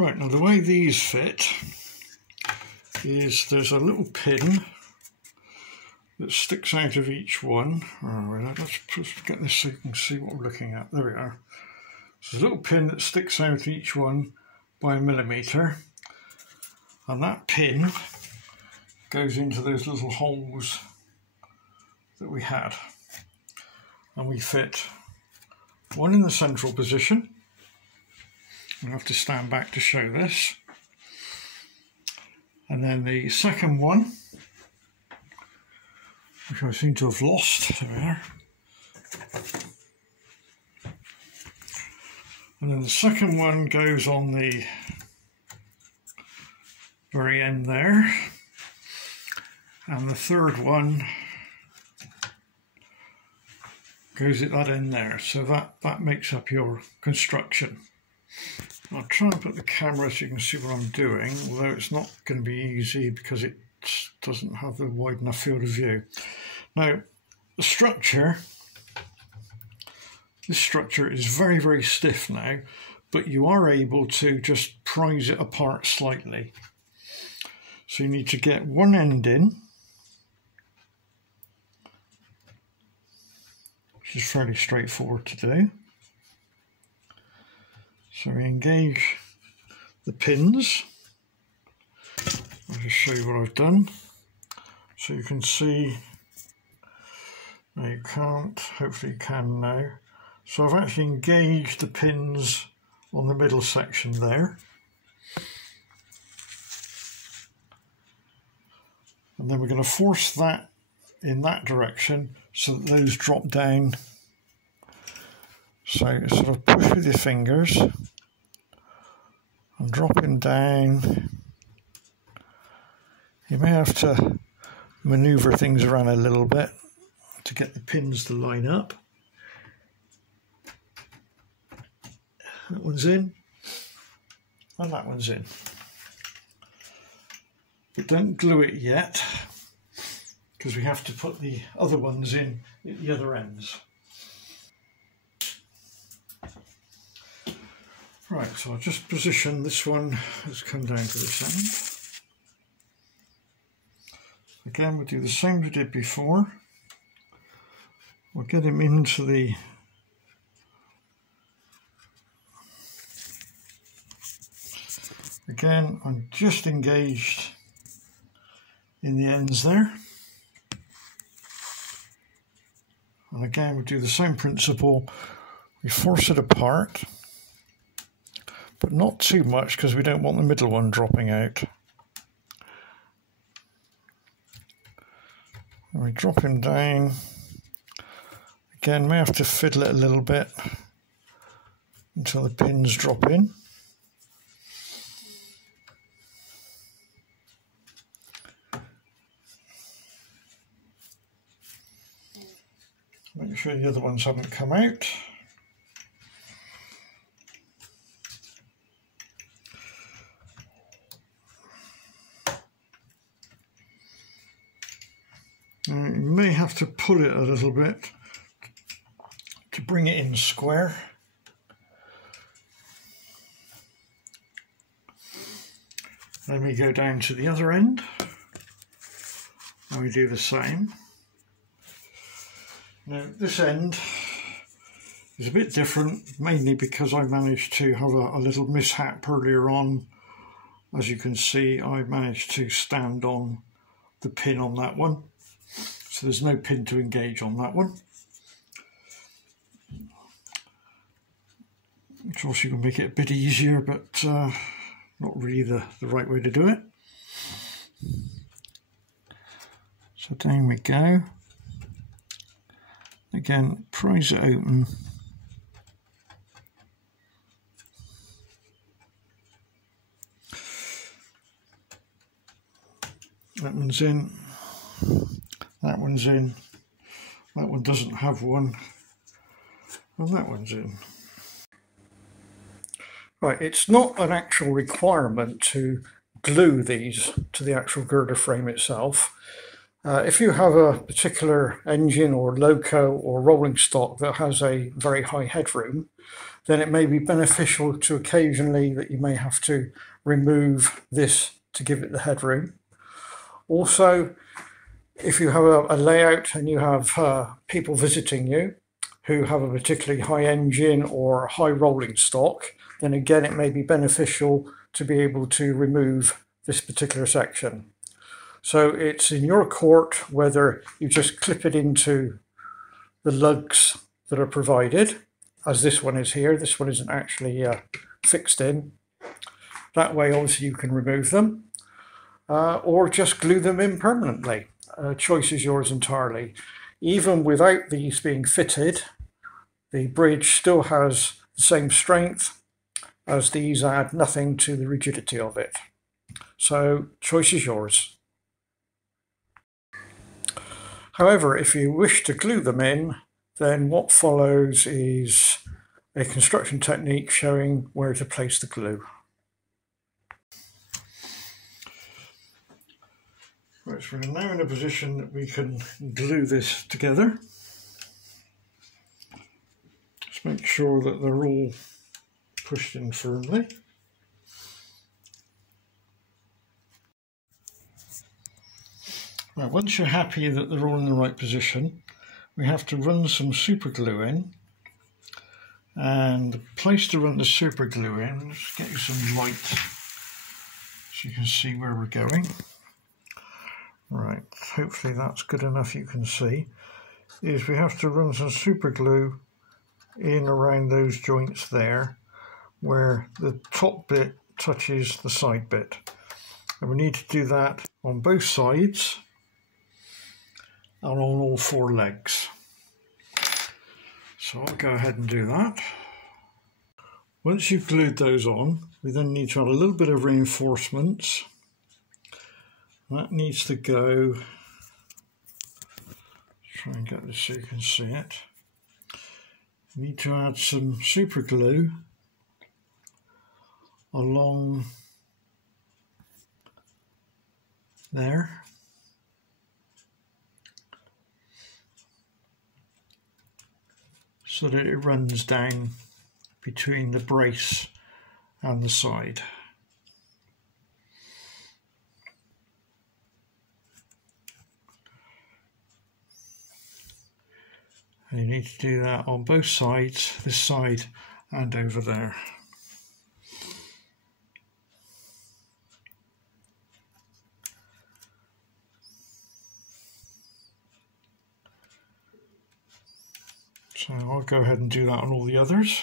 Right, now the way these fit is there's a little pin that sticks out of each one. Oh, let's get this so you can see what we're looking at. There we are. So there's a little pin that sticks out each one by 1 millimetre, and that pin goes into those little holes that we had, and we fit one in the central position. I have to stand back to show this. And then the second one, which I seem to have lost, there we are. And then the second one goes on the very end there. And the third one goes at that end there. So that makes up your construction. I'll try and put the camera so you can see what I'm doing, although it's not going to be easy because it doesn't have the wide enough field of view. Now, the structure, this structure is very, very stiff now, but you are able to just prise it apart slightly. So you need to get one end in, which is fairly straightforward to do. So we engage the pins. I'll just show you what I've done. So you can see, no you can't, hopefully you can now. So I've actually engaged the pins on the middle section there. And then we're going to force that in that direction so that those drop down. So sort of push with your fingers and dropping down. You may have to manoeuvre things around a little bit to get the pins to line up. That one's in, and that one's in. But don't glue it yet, because we have to put the other ones in at the other ends. Right, so I'll just position this one. Let's come down to this end. Again, we'll do the same as we did before. We'll get him into the again, I'm just engaged in the ends there. And again, we'll do the same principle. We force it apart, but not too much because we don't want the middle one dropping out. And we drop him down. Again, may have to fiddle it a little bit until the pins drop in. Make sure the other ones haven't come out. You may have to pull it a little bit to bring it in square. Then we go down to the other end and we do the same. Now this end is a bit different, mainly because I managed to have a little mishap earlier on. As you can see, I managed to stand on the pin on that one. So there's no pin to engage on that one. Which also can make it a bit easier, but not really the right way to do it. So down we go. Again, prise it open. That one's in. That one's in. That one doesn't have one. And that one's in. Right, it's not an actual requirement to glue these to the actual girder frame itself. If you have a particular engine or loco or rolling stock that has a very high headroom, then it may be beneficial to occasionally that you may have to remove this to give it the headroom. Also, if you have a layout and you have people visiting you who have a particularly high engine or high rolling stock, then again it may be beneficial to be able to remove this particular section. So it's in your court whether you just clip it into the lugs that are provided, as this one is here. This one isn't actually fixed in. That way obviously you can remove them, or just glue them in permanently. Choice is yours entirely. Even without these being fitted, the bridge still has the same strength, as these add nothing to the rigidity of it. So choice is yours. However, if you wish to glue them in, then what follows is a construction technique showing where to place the glue. Right, so we're now in a position that we can glue this together. Just make sure that they're all pushed in firmly. Right, once you're happy that they're all in the right position, we have to run some super glue in. And the place to run the super glue in, let's get you some light so you can see where we're going. Right, hopefully that's good enough you can see, is we have to run some super glue in around those joints there where the top bit touches the side bit. And we need to do that on both sides and on all four legs. So I'll go ahead and do that. Once you've glued those on, we then need to add a little bit of reinforcements. That needs to go, try and get this so you can see it. You need to add some super glue along there. So that it runs down between the brace and the side. And you need to do that on both sides, this side and over there. So I'll go ahead and do that on all the others.